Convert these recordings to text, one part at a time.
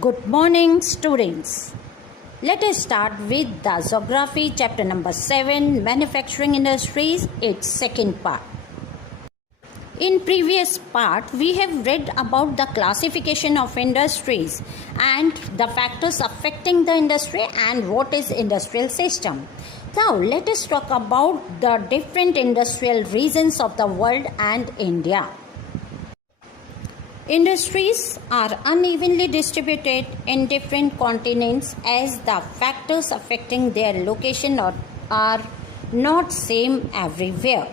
Good morning, students. Let us start with the Geography chapter number 7, Manufacturing Industries, its second part. In previous part, we have read about the classification of industries and the factors affecting the industry and what is industrial system. Now, let us talk about the different industrial regions of the world and India. Industries are unevenly distributed in different continents as the factors affecting their location are not same everywhere.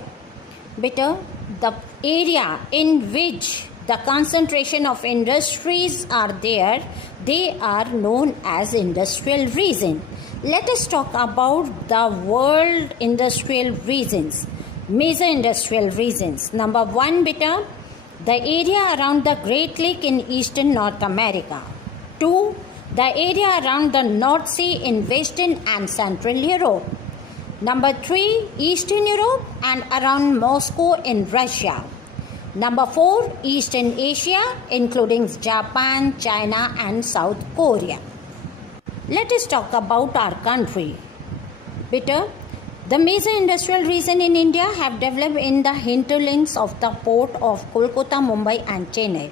Better, the area in which the concentration of industries are there, they are known as industrial region. Let us talk about the world industrial regions, major industrial regions. Number 1, beta, the area around the Great Lake in eastern North America. 2, the area around the North Sea in western and central Europe. Number 3, Eastern Europe and around Moscow in Russia. Number 4, Eastern Asia including Japan, China and South Korea. Let us talk about our country. Better, the major industrial region in India have developed in the hinterlands of the port of Kolkata, Mumbai and Chennai,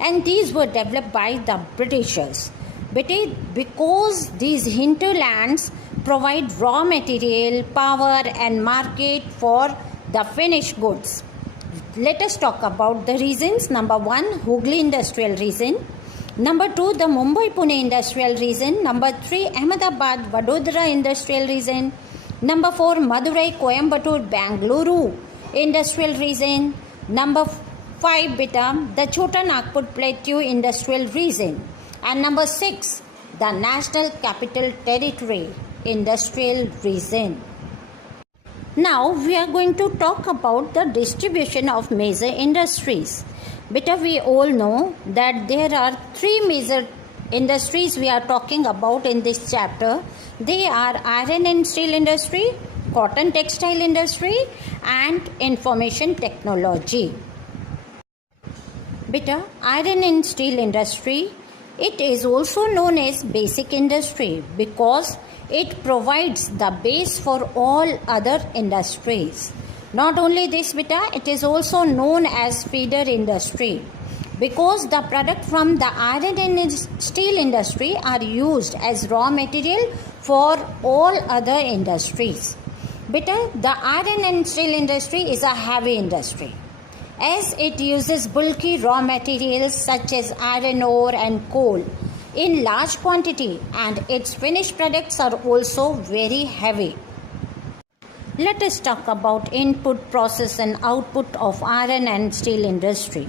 and these were developed by the Britishers. Because these hinterlands provide raw material, power and market for the finished goods. Let us talk about the regions. Number 1, Hooghly Industrial Region. Number 2, the Mumbai-Pune Industrial Region. Number 3, Ahmedabad-Vadodara Industrial Region. Number 4, Madurai-Coimbatore-Bangalore Industrial Region. Number 5, beta, the Chota Nagpur Plateau Industrial Region. And number 6, the National Capital Territory Industrial Region. Now we are going to talk about the distribution of major industries. Beta, we all know that there are 3 major industries we are talking about in this chapter. They are iron and steel industry, cotton textile industry and information technology. Beta, iron and steel industry, it is also known as basic industry because it provides the base for all other industries. Not only this, beta, it is also known as feeder industry because the product from the iron and steel industry are used as raw material for all other industries. Beta, the iron and steel industry is a heavy industry as it uses bulky raw materials such as iron ore and coal in large quantity and its finished products are also very heavy. Let us talk about input, process and output of iron and steel industry.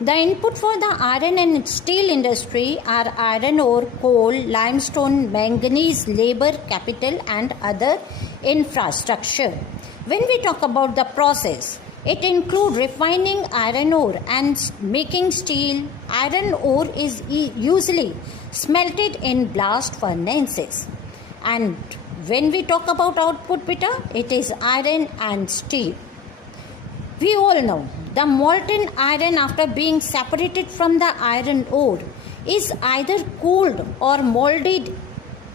The input for the iron and steel industry are iron ore, coal, limestone, manganese, labor, capital and other infrastructure. When we talk about the process, it includes refining iron ore and making steel. Iron ore is usually smelted in blast furnaces. And when we talk about output, beta, it is iron and steel. We all know the molten iron after being separated from the iron ore is either cooled or molded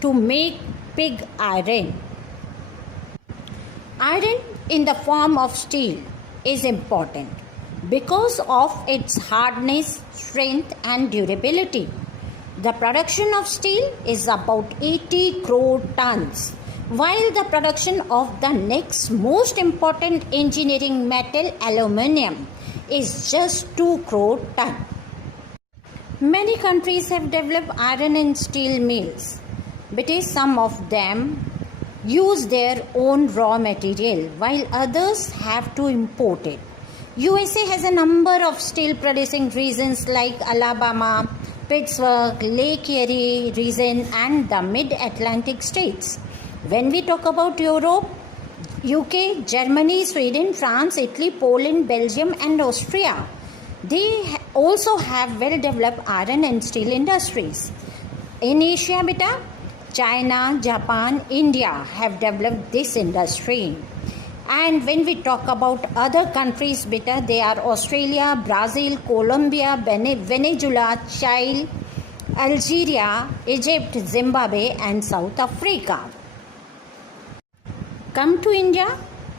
to make pig iron. Iron in the form of steel is important because of its hardness, strength and durability. The production of steel is about 80 crore tons, while the production of the next most important engineering metal, aluminium, is just 2 crore tons. Many countries have developed iron and steel mills, but some of them use their own raw material while others have to import it. USA has a number of steel producing regions like Alabama, Pittsburgh, Lake Erie region and the mid-Atlantic states. When we talk about Europe, UK, Germany, Sweden, France, Italy, Poland, Belgium and Austria, they also have well-developed iron and steel industries. In Asia, beta, China, Japan, India have developed this industry. And when we talk about other countries, they are Australia, Brazil, Colombia, Venezuela, Chile, Algeria, Egypt, Zimbabwe, and South Africa. Come to India.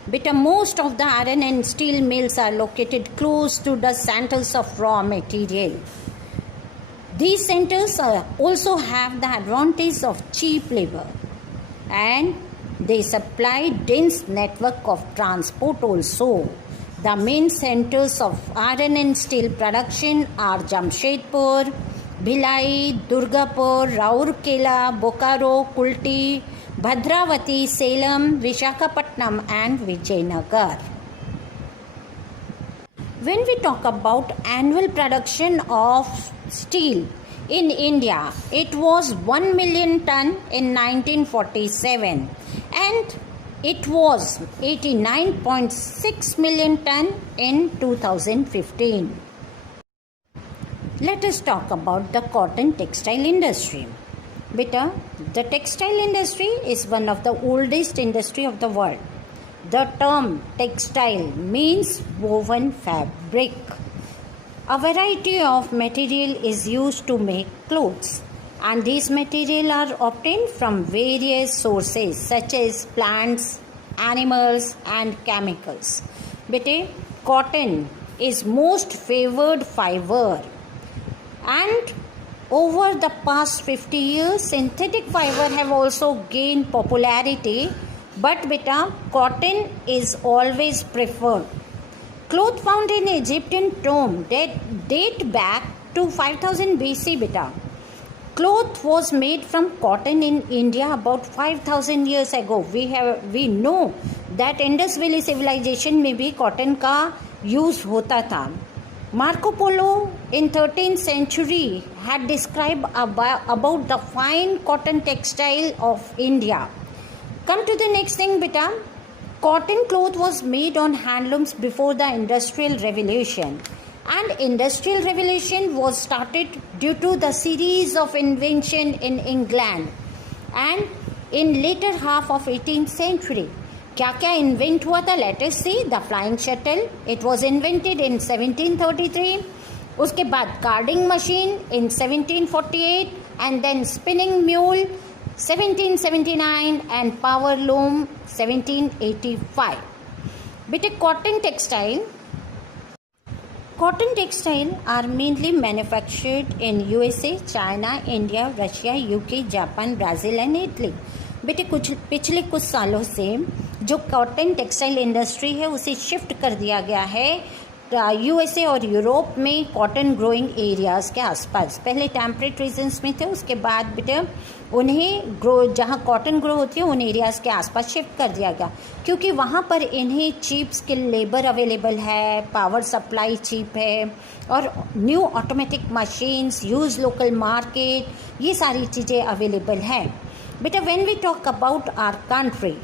But most of the iron and steel mills are located close to the centers of raw material. These centers also have the advantage of cheap labor, and they supply dense network of transport also. The main centers of iron and steel production are Jamshedpur, Bhilai, Durgapur, Raurkela, Bokaro, Kulti, Bhadravati, Salem, Vishakhapatnam, and Vijayanagar. When we talk about annual production of steel in India, it was 1 million ton in 1947 and it was 89.6 million ton in 2015. Let us talk about the cotton textile industry. Beta, the textile industry is one of the oldest industry of the world. The term textile means woven fabric. A variety of material is used to make clothes, and these material are obtained from various sources such as plants, animals, and chemicals. Beta, cotton is most favored fiber, and over the past 50 years, synthetic fiber have also gained popularity, but beta, cotton is always preferred. Cloth found in Egyptian tomb date back to 5000 BC beta. Cloth was made from cotton in India about 5000 years ago. We know that Indus Valley civilization में भी cotton का use होता था. Marco Polo in 13th century had described about the fine cotton textile of India. Come to the next thing beta. Cotton cloth was made on handlooms before the Industrial Revolution, and Industrial Revolution was started due to the series of invention in England and in later half of 18th century. क्या क्या invent हुआ था? Let us see. The flying shuttle, it was invented in 1733. उसके बाद carding machine in 1748 and then spinning mule 1779 and power loom 1785. बेटे cotton textile are mainly manufactured in USA, China, India, Russia, UK, Japan, Brazil and Italy. बेटे पिछले कुछ सालों से जो cotton textile industry है उसे शिफ्ट कर दिया गया है यूएसए और यूरोप में कॉटन ग्रोइंग एरियाज़ के आसपास. पहले टेम्परेट रीजन्स में थे, उसके बाद बेटे उन्हें जहाँ कॉटन ग्रो होती है उन एरियाज़ के आसपास शिफ्ट कर दिया गया, क्योंकि वहाँ पर इन्हें चीप स्किल लेबर अवेलेबल है, पावर सप्लाई चीप है और new automatic machines, use local market, ये सारी चीज़ें अवेलेबल हैं. बेटा when we talk about our country,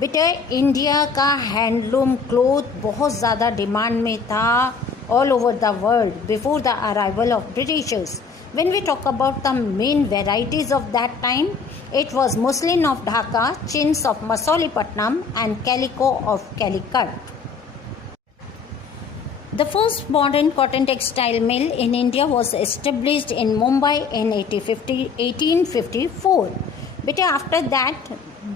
बेटा इंडिया का हैंडलूम क्लोथ बहुत ज़्यादा डिमांड में था all over the world before the arrival of Britishers. When we talk about the main varieties of that time, it was muslin of Dhaka, chintz of Masulipatnam and calico of Calicut. The first modern cotton textile mill in India was established in Mumbai in 1854. But after that,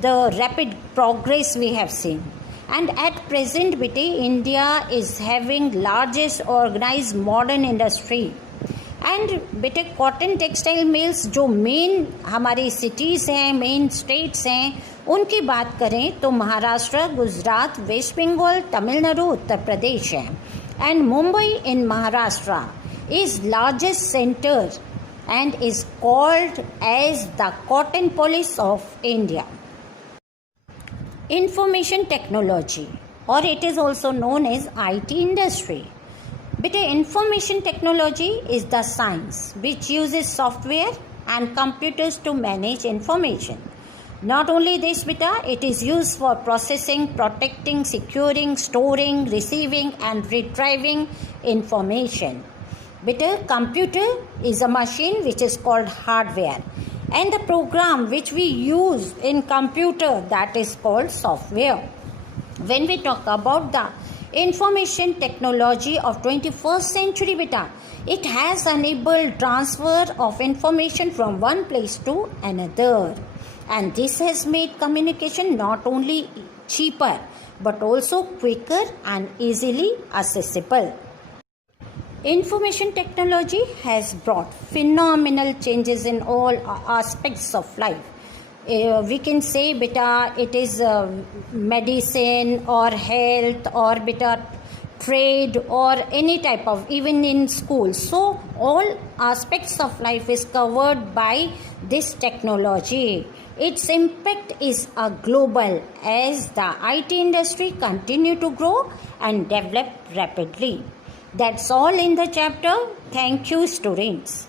the rapid progress we have seen. And at present, India is having largest organized modern industry. And cotton textile mills जो main हमारी cities हैं, main states हैं, उनकी बात करें तो Maharashtra, Gujarat, waste Bengal, Tamil Nadu, Uttar Pradesh है. And Mumbai in Maharashtra is largest center and is called as the cotton police of India. Information technology, or it is also known as IT industry. But information technology is the science which uses software and computers to manage information. Not only this, it is used for processing, protecting, securing, storing, receiving and retrieving information. A computer is a machine which is called hardware, and the program which we use in computer, that is called software. When we talk about the Information technology of 21st century beta. It has enabled transfer of information from one place to another. And this has made communication not only cheaper but also quicker and easily accessible. Information technology has brought phenomenal changes in all aspects of life. We can say beta it is medicine or health or beta trade or any type of, even in school. So all aspects of life is covered by this technology. Its impact is a global as the IT industry continue to grow and develop rapidly. That's all in the chapter. Thank you, students.